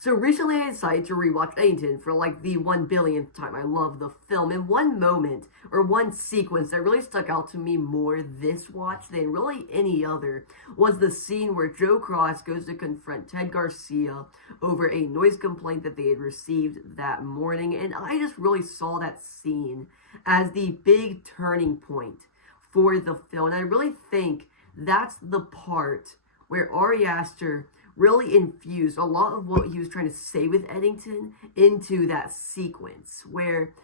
So recently I decided to rewatch Eddington for like the 1 billionth time. I love the film. And one moment, or one sequence that really stuck out to me more this watch than really any other, was the scene where Joe Cross goes to confront Ted Garcia over a noise complaint that they had received that morning. And I just really saw that scene as the big turning point for the film. And I really think that's the part where Ari Aster really infused a lot of what he was trying to say with Eddington into that sequence where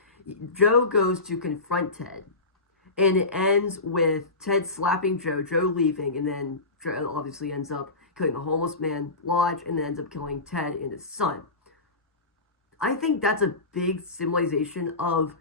Joe goes to confront Ted. And it ends with Ted slapping Joe, Joe leaving, and then Joe obviously ends up killing the homeless man Lodge, and then ends up killing Ted and his son. I think that's a big symbolization of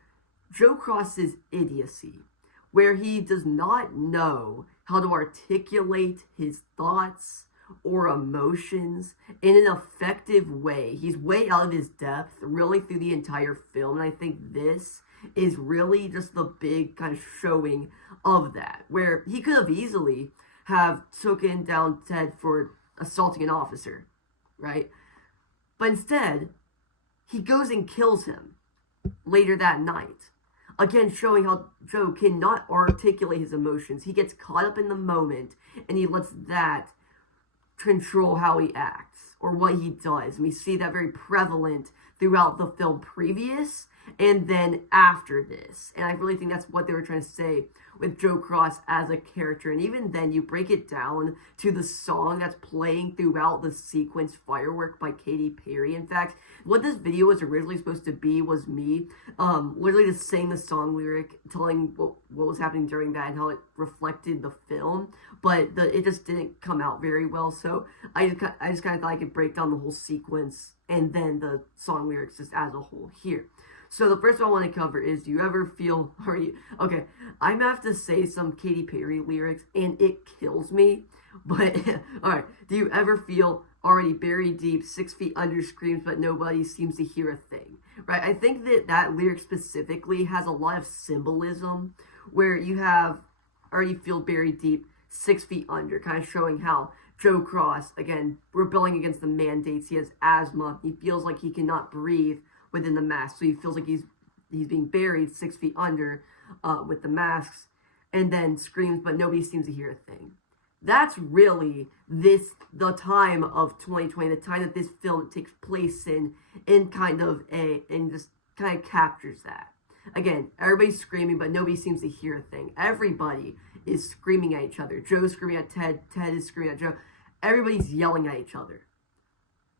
Joe Cross's idiocy, where he does not know how to articulate his thoughts or emotions in an effective way. He's way out of his depth really through the entire film, and I think this is really just the big kind of showing of that, where he could have easily have taken down Ted for assaulting an officer, right? But instead, he goes and kills him later that night. Again, showing how Joe cannot articulate his emotions. He gets caught up in the moment, and he lets that control how he acts or what he does. And we see that very prevalent throughout the film previous and then after this. And I really think that's what they were trying to say with Joe Cross as a character. And even then, you break it down to the song that's playing throughout the sequence, Firework by Katy Perry. In fact, what this video was originally supposed to be was me literally just saying the song lyric, telling what was happening during that and how it reflected the film. But it just didn't come out very well. So I just kind of thought I could break down the whole sequence and then the song lyrics just as a whole here. So the first one I want to cover is, do you ever feel, okay, I'm going to have to say some Katy Perry lyrics, and it kills me, but, alright, do you ever feel already buried deep, 6 feet under screams, but nobody seems to hear a thing, right? I think that lyric specifically has a lot of symbolism, where you have already feel buried deep, 6 feet under, kind of showing how Joe Cross, again, rebelling against the mandates. He has asthma, he feels like he cannot breathe within the mask, so he feels like he's being buried 6 feet under with the masks, and then screams, but nobody seems to hear a thing. That's really the time of 2020, the time that this film takes place in and just kind of captures that. Again, everybody's screaming, but nobody seems to hear a thing. Everybody is screaming at each other. Joe's screaming at Ted, Ted is screaming at Joe. Everybody's yelling at each other.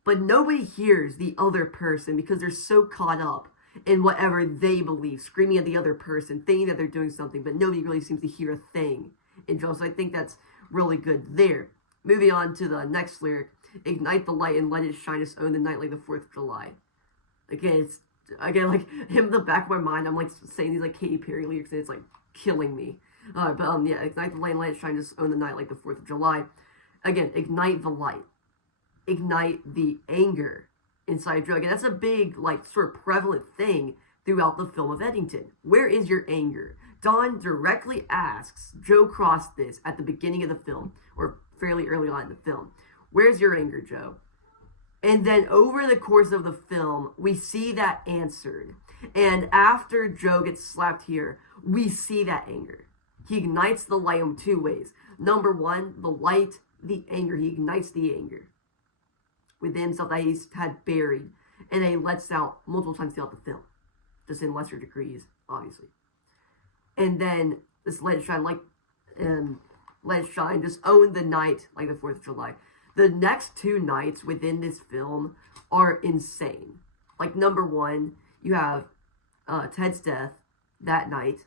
But nobody hears the other person because they're so caught up in whatever they believe, screaming at the other person, thinking that they're doing something, but nobody really seems to hear a thing in Joe. So I think that's really good there. Moving on to the next lyric, ignite the light and let it shine us own the night like the 4th of July. Again, like in the back of my mind, I'm like saying these like Katy Perry lyrics and it's like killing me. Yeah, ignite the light and let it shine us own the night like the 4th of July. Again, ignite the light. Ignite the anger inside Joe. Again, that's a big, like, sort of prevalent thing throughout the film of Eddington. Where is your anger? Don directly asks Joe Cross this at the beginning of the film, or fairly early on in the film. Where's your anger, Joe? And then over the course of the film, we see that answered. And after Joe gets slapped here, we see that anger. He ignites the light in 2 ways. Number one, the light, the anger. He ignites the anger within himself that he's had buried, and then he lets out multiple times throughout the film, just in lesser degrees, obviously. And then this let it shine, just own the night like the 4th of July. The next 2 nights within this film are insane. Like, number one, you have Ted's death that night.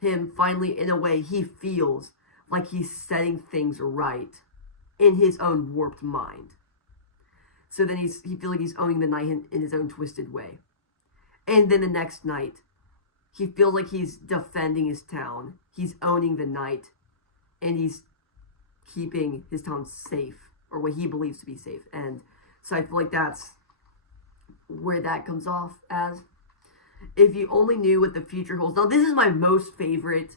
Him finally, in a way, he feels like he's setting things right in his own warped mind. So then he feels like he's owning the night in his own twisted way. And then the next night, he feels like he's defending his town. He's owning the night. And he's keeping his town safe, or what he believes to be safe. And so I feel like that's where that comes off as. If you only knew what the future holds. Now, this is my most favorite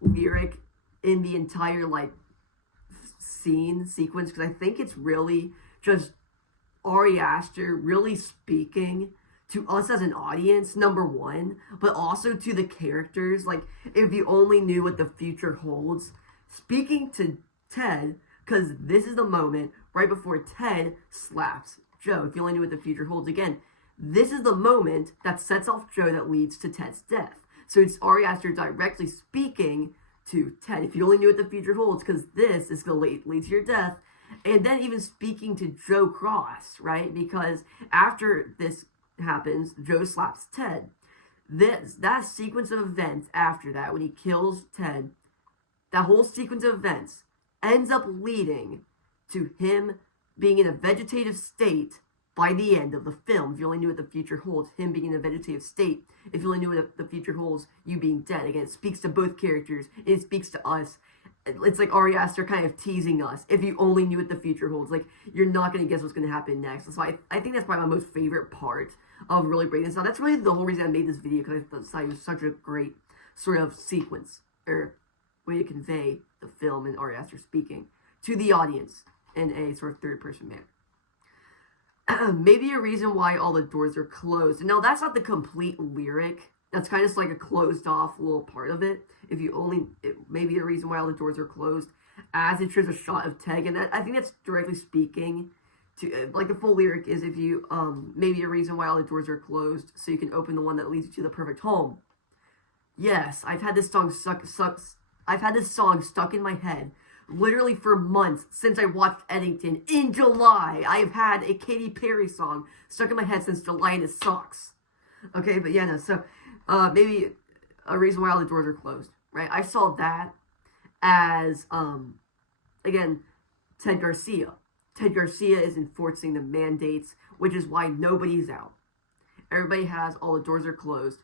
lyric in the entire, like, sequence, because I think it's really just Ari Aster really speaking to us as an audience, number one, but also to the characters. Like, if you only knew what the future holds, speaking to Ted, because this is the moment right before Ted slaps Joe. If you only knew what the future holds, again, this is the moment that sets off Joe that leads to Ted's death. So it's Ari Aster directly speaking to Ted. If you only knew what the future holds, because this is going to lead to your death. And then even speaking to Joe Cross, right? Because after this happens, Joe slaps Ted. That sequence of events after that, when he kills Ted, that whole sequence of events ends up leading to him being in a vegetative state by the end of the film. If you only knew what the future holds, him being in a vegetative state. If you only knew what the future holds, you being dead. Again, it speaks to both characters. It speaks to us. It's like Ari Aster kind of teasing us. If you only knew what the future holds, like, you're not going to guess what's going to happen next. So I think that's probably my most favorite part of really breaking this down. That's really the whole reason I made this video, because I thought it was such a great sort of sequence, or way to convey the film and Ari Aster speaking to the audience in a sort of third-person manner. Maybe a reason why all the doors are closed. And no, that's not the complete lyric. That's kind of just like a closed off little part of it. If you only, maybe a reason why all the doors are closed, as it shows a shot of Ted. And I think that's directly speaking to, like, the full lyric is, if you, maybe a reason why all the doors are closed, so you can open the one that leads you to the perfect home. Yes, I've had this song stuck in my head literally for months since I watched Eddington in July. I've had a Katy Perry song stuck in my head since July, and it sucks. Okay, but yeah, no, so maybe a reason why all the doors are closed, right? I saw that as, again, Ted Garcia. Ted Garcia is enforcing the mandates, which is why nobody's out. Everybody has, all the doors are closed.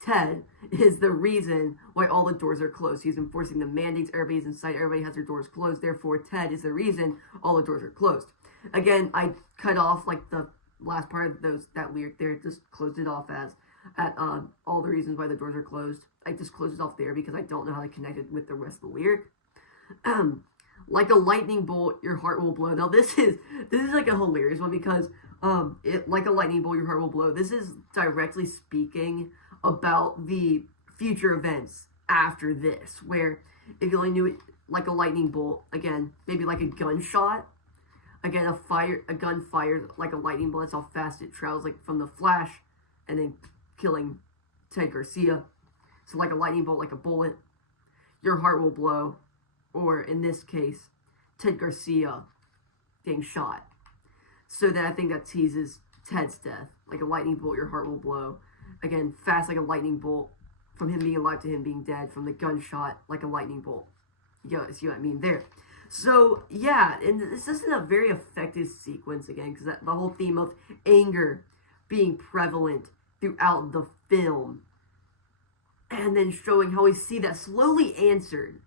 Ted is the reason why all the doors are closed. He's enforcing the mandates. Everybody's inside. Everybody has their doors closed. Therefore, Ted is the reason all the doors are closed. Again, I cut off, like, the last part of that lyric there. Just closed it off as all the reasons why the doors are closed. I just closed it off there because I don't know how to connect it with the rest of the lyric. Like a lightning bolt, your heart will blow. Now, this is like a hilarious one, because like a lightning bolt, your heart will blow. This is directly speaking about the future events after this, where if you only knew it, like a lightning bolt, again, maybe like a gunshot, again, a gun fires like a lightning bolt. That's how fast it travels, like from the flash, and then killing Ted Garcia. So like a lightning bolt, like a bullet, your heart will blow, or in this case, Ted Garcia getting shot. So then I think that teases Ted's death. Like a lightning bolt, your heart will blow. Again, fast like a lightning bolt, from him being alive to him being dead, from the gunshot, like a lightning bolt. You see what I mean there. So, yeah, and this isn't a very effective sequence, again, because the whole theme of anger being prevalent throughout the film, and then showing how we see that slowly answered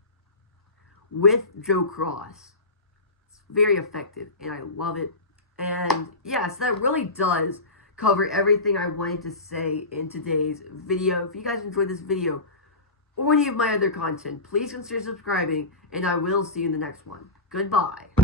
with Joe Cross. It's very effective, and I love it. And, yeah, so that really does cover everything I wanted to say in today's video. If you guys enjoyed this video or any of my other content, please consider subscribing, and I will see you in the next one. Goodbye.